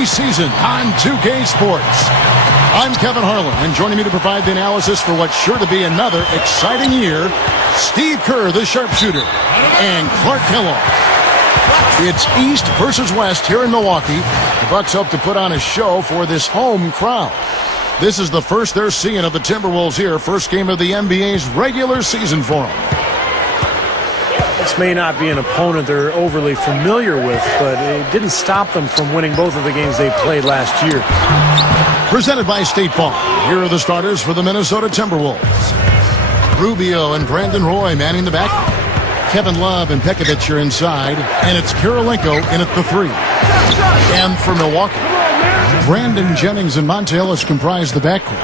NBA season on 2K Sports. I'm Kevin Harlan, and joining me to provide the analysis for what's sure to be another exciting year, Steve Kerr, the sharpshooter, and Clark Kellogg. It's East versus West here in Milwaukee. The Bucks hope to put on a show for this home crowd. This is the first they're seeing of the Timberwolves here. First game of the NBA's regular season for them. This may not be an opponent they're overly familiar with, but it didn't stop them from winning both of the games they played last year. Presented by State Farm. Here are the starters for the Minnesota Timberwolves. Rubio and Brandon Roy manning the back. Kevin Love and Pekovic are inside, and it's Kirilenko in at the 3. And for Milwaukee, Brandon Jennings and Monte Ellis comprise the backcourt.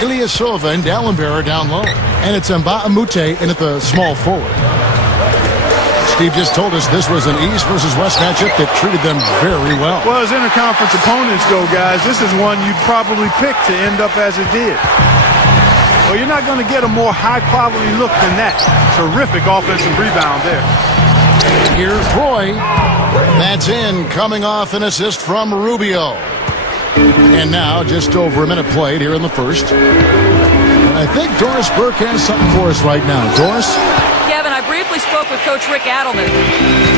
Ilyasova and Dallenberg are down low, and it's Mbah-a-Moute in at the small forward. Steve just told us this was an East versus West matchup that treated them very well. Well, as interconference opponents go, guys, this is one you'd probably pick to end up as it did. Well, you're not going to get a more high-quality look than that. Terrific offensive rebound there. Here's Roy. That's in, coming off an assist from Rubio. And now, just over a minute played here in the first. And I think Doris Burke has something for us right now. Doris? Kevin, I briefly spoke with Coach Rick Adelman.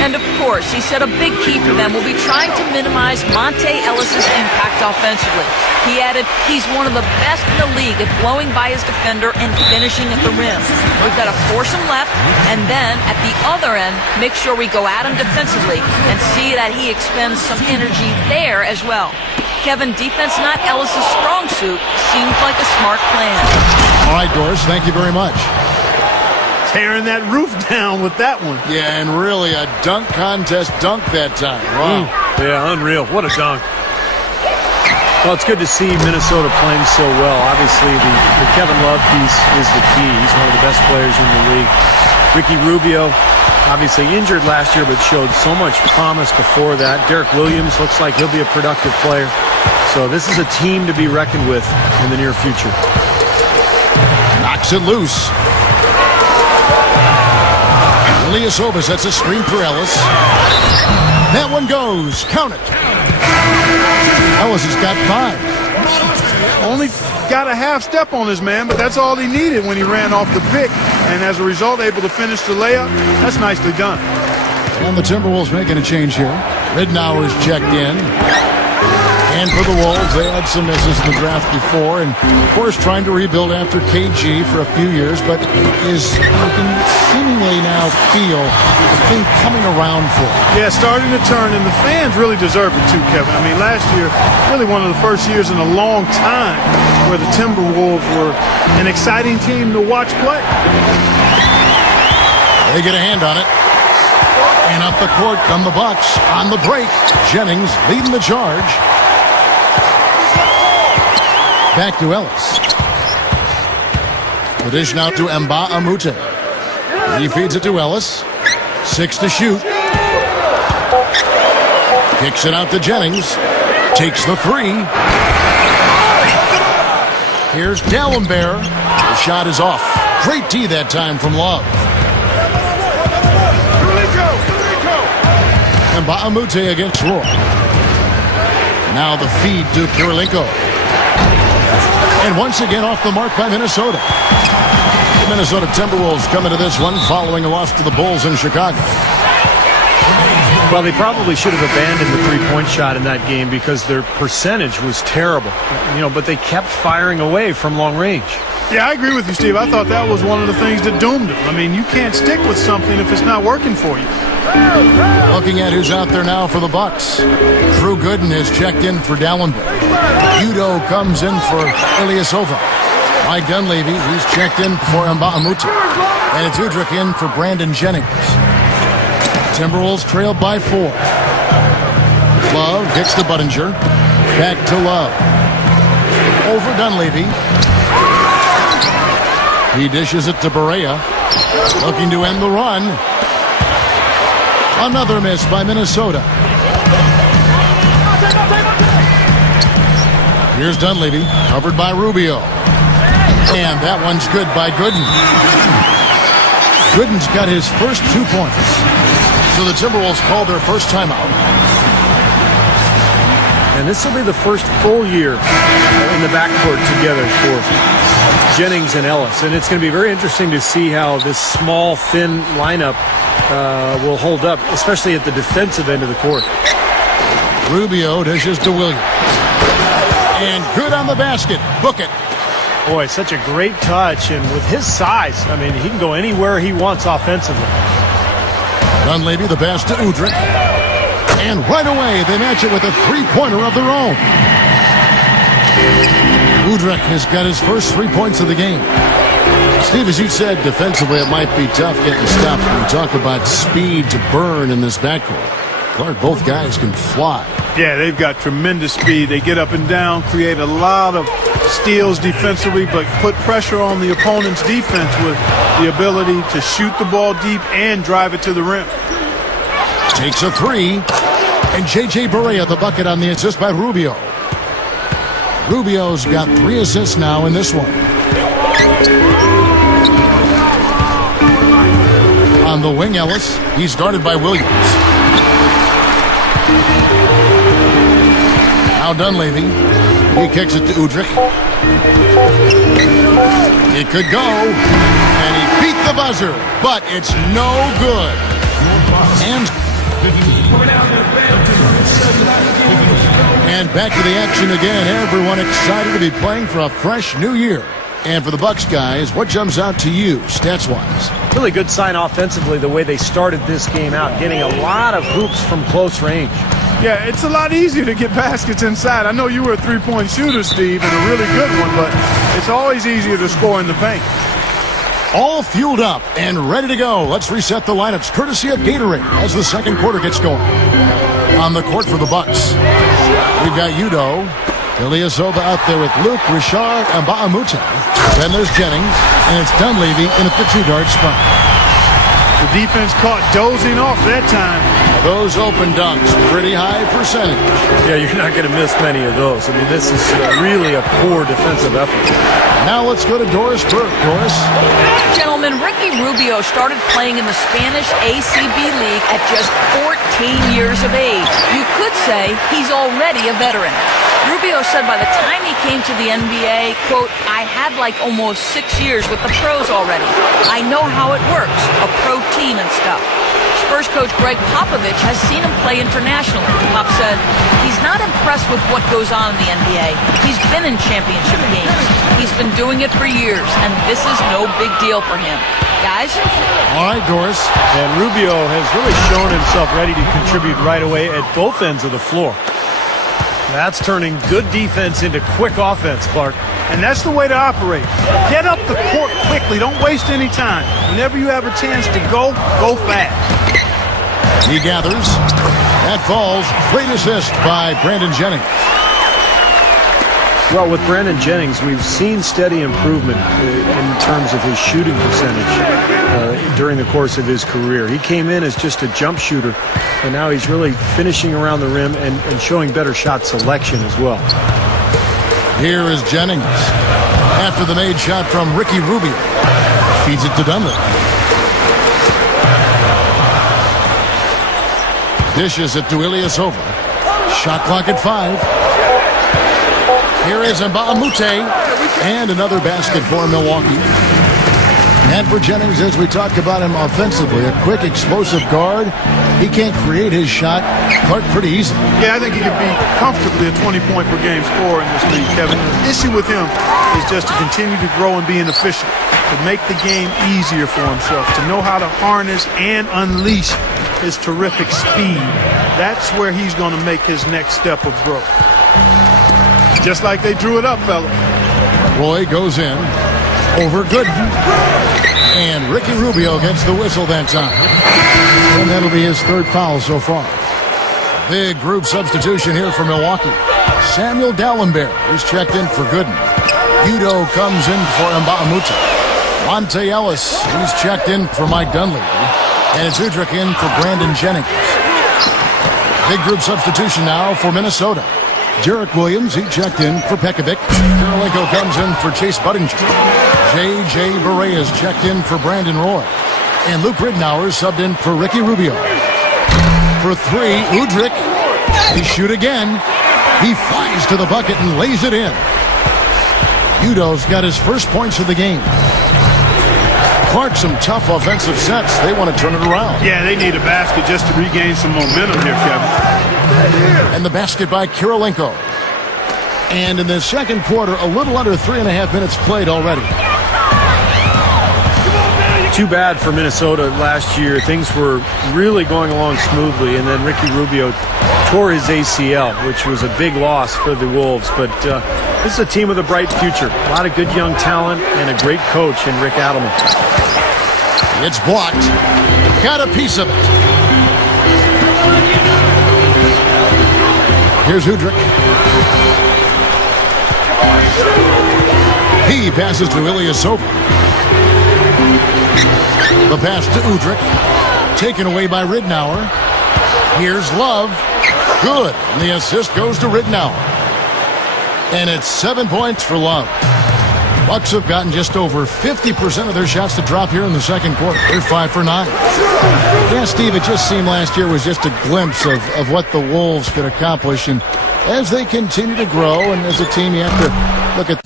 And of course, he said a big key for them will be trying to minimize Monte Ellis' impact offensively. He added, he's one of the best in the league at blowing by his defender and finishing at the rim. We've got to force him left, and then at the other end, make sure we go at him defensively and see that he expends some energy there as well. Kevin, defense not Ellis' strong suit seems like a smart plan. All right, Doris, thank you very much. Tearing that roof down with that one. Yeah, and really a dunk contest dunk that time. Wow. Yeah, unreal. What a dunk. Well, it's good to see Minnesota playing so well. Obviously, the Kevin Love piece is the key. He's one of the best players in the league. Ricky Rubio, obviously injured last year, but showed so much promise before that. Derek Williams looks like he'll be a productive player. So this is a team to be reckoned with in the near future. Knocks it loose. Ilyasova sets a screen for Ellis. That one goes. Count it. Ellis has got 5. Only got a half step on his man, but that's all he needed when he ran off the pick. And as a result, able to finish the layup. That's nicely done. And the Timberwolves making a change here. Ridnour's checked in. And for the Wolves, they had some misses in the draft before, and of course trying to rebuild after KG for a few years, but is you can seemingly now feel the thing coming around for him. Yeah, starting to turn, and the fans really deserve it too, Kevin. I mean, last year, really one of the first years in a long time where the Timberwolves were an exciting team to watch play. They get a hand on it. And up the court come the Bucks on the break. Jennings leading the charge. Back to Ellis. The dish now to Mbah-a-Moute. He feeds it to Ellis. 6 to shoot. Kicks it out to Jennings. Takes the 3. Here's Dallenberg. The shot is off. Great D that time from Love. Mbah-a-Moute against Roy. Now the feed to Kirilenko. And once again off the mark by Minnesota. The Minnesota Timberwolves coming to this one following a loss to the Bulls in Chicago. Well, they probably should have abandoned the three-point shot in that game because their percentage was terrible. But they kept firing away from long range. Yeah, I agree with you, Steve. I thought that was one of the things that doomed them. I mean, you can't stick with something if it's not working for you. Looking at who's out there now for the Bucks. Drew Gooden has checked in for Dallenberg. Udo comes in for Ilyasova. Mike Dunleavy, he's checked in for Mbah-a-Moute. And it's Udrich in for Brandon Jennings. Timberwolves trail by 4. Love hits the Budinger. Back to Love. Over Dunleavy. He dishes it to Barea. Looking to end the run. Another miss by Minnesota. Here's Dunleavy, covered by Rubio. And that one's good by Gooden. Gooden's got his first 2 points. So the Timberwolves call their first timeout. And this will be the first full year in the backcourt together for Jennings and Ellis. And it's going to be very interesting to see how this small, thin lineup will hold up, especially at the defensive end of the court. Rubio dishes to Williams. And good on the basket. Book it. Boy, such a great touch. And with his size, I mean, he can go anywhere he wants offensively. Dunleavy, the pass to Udrich. And right away, they match it with a three-pointer of their own. Udrich has got his first 3 points of the game. Steve, as you said, defensively it might be tough getting stopped. When you talk about speed to burn in this backcourt, Clark, both guys can fly. Yeah, they've got tremendous speed. They get up and down, create a lot of steals defensively, but put pressure on the opponent's defense with the ability to shoot the ball deep and drive it to the rim. Takes a three. And J.J. Barea, the bucket on the assist by Rubio. Rubio's got 3 assists now in this one. On the wing, Ellis. He's guarded by Williams. Now Dunleavy. He kicks it to Udrich. It could go. And he beat the buzzer. But it's no good. And back to the action again. Everyone excited to be playing for a fresh new year. And for the Bucks guys, what jumps out to you, stats-wise? Really good sign offensively the way they started this game out, getting a lot of hoops from close range. Yeah, it's a lot easier to get baskets inside. I know you were a three-point shooter, Steve, and a really good one, but it's always easier to score in the paint. All fueled up and ready to go. Let's reset the lineups courtesy of Gatorade as the second quarter gets going. On the court for the Bucks, we've got Udo, Ilyasova out there with Luke, Richard, and Ba'amute. Then there's Jennings, and it's Dunleavy in at the 2-guard spot. The defense caught dozing off that time. Those open dunks, pretty high percentage. Yeah, you're not going to miss many of those. I mean, this is really a poor defensive effort. Now let's go to Doris Burke. Doris? Gentlemen, Ricky Rubio started playing in the Spanish ACB League at just 14 years of age. You could say he's already a veteran. Rubio said by the time he came to the NBA, quote, I had like almost 6 years with the pros already. I know how it works, a pro team and stuff. Spurs coach Greg Popovich has seen him play internationally. Pop said he's not impressed with what goes on in the NBA. He's been in championship games. He's been doing it for years, and this is no big deal for him. Guys? All right, Doris. And Rubio has really shown himself ready to contribute right away at both ends of the floor. That's turning good defense into quick offense, Clark. And that's the way to operate. Get up the court quickly. Don't waste any time. Whenever you have a chance to go fast. He gathers. That falls. Great assist by Brandon Jennings. Well, with Brandon Jennings, we've seen steady improvement in terms of his shooting percentage during the course of his career. He came in as just a jump shooter, and now he's really finishing around the rim and showing better shot selection as well. Here is Jennings. After the made shot from Ricky Rubio. Feeds it to Dunleavy. Dishes it to Ilyasova. Shot clock at 5. Here is Mbamute, and another basket for Milwaukee. And for Jennings, as we talk about him offensively, a quick, explosive guard. He can't create his shot, Clark, pretty easily. Yeah, I think he could be comfortably a 20-point-per-game scorer in this league, Kevin. The issue with him is just to continue to grow and be an efficient, to make the game easier for himself, to know how to harness and unleash his terrific speed. That's where he's going to make his next step of growth. Just like they drew it up, fellas. Roy goes in over Gooden. And Ricky Rubio gets the whistle that time. And that'll be his third foul so far. Big group substitution here for Milwaukee. Samuel Dallenberg is checked in for Gooden. Udo comes in for Mbamute. Monte Ellis, he's checked in for Mike Dunleavy. And it's Udrich in for Brandon Jennings. Big group substitution now for Minnesota. Jarek Williams, he checked in for Pekovic. Karolinko comes in for Chase Budinger. J.J. Barea is checked in for Brandon Roy. And Luke Ridnour subbed in for Ricky Rubio. For 3, Udrich. He shoot again. He flies to the bucket and lays it in. Udo's got his first points of the game. Clark, some tough offensive sets. They want to turn it around. Yeah, they need a basket just to regain some momentum here, Kevin. And the basket by Kirilenko. And in the second quarter, a little under 3.5 minutes played already. Too bad for Minnesota last year. Things were really going along smoothly, and then Ricky Rubio tore his ACL, which was a big loss for the Wolves. But this is a team with a bright future. A lot of good young talent and a great coach in Rick Adelman. It's blocked. Got a piece of it. Here's Udrih. He passes to Ilyasova. The pass to Udrih. Taken away by Ridnour. Here's Love. Good. And the assist goes to Ridnour. And it's 7 points for Love. Bucks have gotten just over 50% of their shots to drop here in the second quarter. They're 5 for 9. Yeah, Steve, it just seemed last year was just a glimpse of what the Wolves could accomplish. And as they continue to grow, and as a team, you have to look at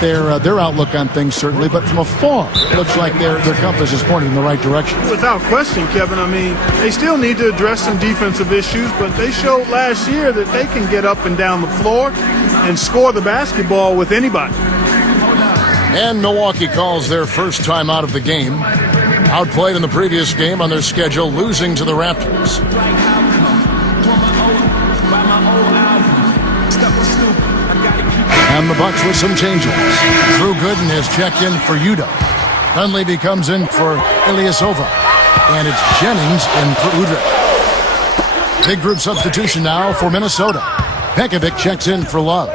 their outlook on things, certainly. But from afar, it looks like their compass is pointed in the right direction. Without question, Kevin, I mean, they still need to address some defensive issues, but they showed last year that they can get up and down the floor and score the basketball with anybody. And Milwaukee calls their first time out of the game. Outplayed in the previous game on their schedule, losing to the Raptors. And the Bucks with some changes. Drew Gooden has checked in for Udo. Dunleavy comes in for Ilyasova. And it's Jennings in for Udrih. Big group substitution now for Minnesota. Pekovic checks in for Love.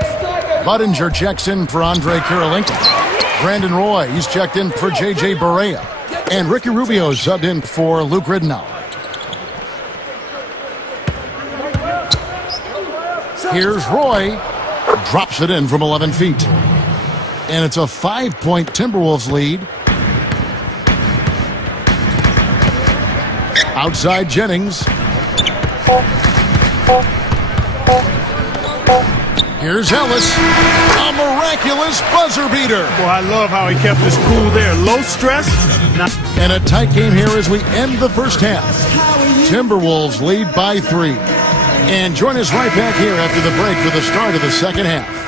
Budinger checks in for Andre Kirilenko. Brandon Roy, he's checked in for J.J. Barea. And Ricky Rubio is subbed in for Luke Ridnour. Here's Roy. Drops it in from 11 feet. And it's a 5-point Timberwolves lead. Outside Jennings. Here's Ellis. A miraculous buzzer beater. Well, I love how he kept his cool there. Low stress. And a tight game here as we end the first half. Timberwolves lead by 3. And join us right back here after the break for the start of the second half.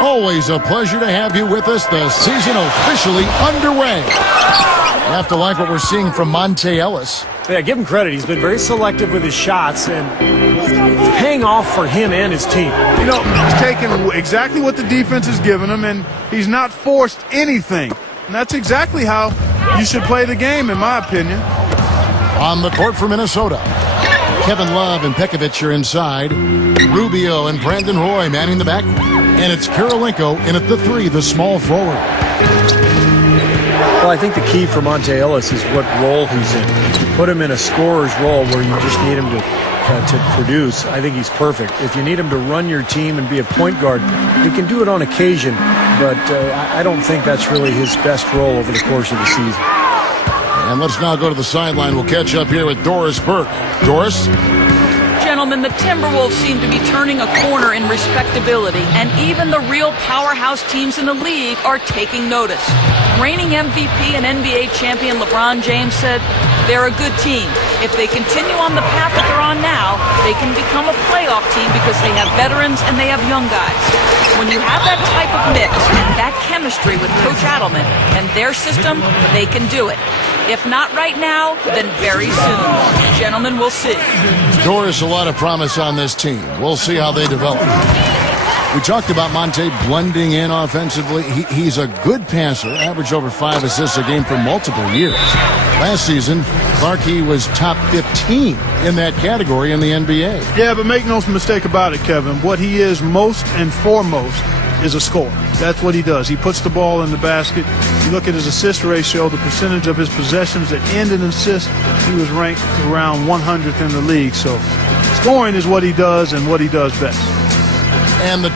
Always a pleasure to have you with us. The season officially underway. You have to like what we're seeing from Monte Ellis. Yeah, give him credit. He's been very selective with his shots, and it's paying off for him and his team. You know, he's taking exactly what the defense has given him, and he's not forced anything. And that's exactly how you should play the game, in my opinion. On the court for Minnesota, Kevin Love and Pekovic are inside. Rubio and Brandon Roy manning the back. And it's Kirilenko in at the 3, the small forward. Well, I think the key for Monte Ellis is what role he's in. If you put him in a scorer's role where you just need him to produce, I think he's perfect. If you need him to run your team and be a point guard, he can do it on occasion, but I don't think that's really his best role over the course of the season. And let's now go to the sideline. We'll catch up here with Doris Burke. Doris? Gentlemen, the Timberwolves seem to be turning a corner in respectability, and even the real powerhouse teams in the league are taking notice. Reigning MVP and NBA champion LeBron James said they're a good team. If they continue on the path that they're on now, they can become a playoff team because they have veterans and they have young guys. When you have that type of mix and that chemistry with Coach Adelman and their system, they can do it. If not right now, then very soon. Gentlemen, we'll see. Doris, a lot of promise on this team. We'll see how they develop. We talked about Monte blending in offensively. He's a good passer, averaged over 5 assists a game for multiple years. Last season, Clarkey was top 15 in that category in the NBA. Yeah, but make no mistake about it, Kevin. What he is most and foremost is a scorer. That's what he does. He puts the ball in the basket. You look at his assist ratio, the percentage of his possessions that end in assists, he was ranked around 100th in the league. So scoring is what he does and what he does best. And the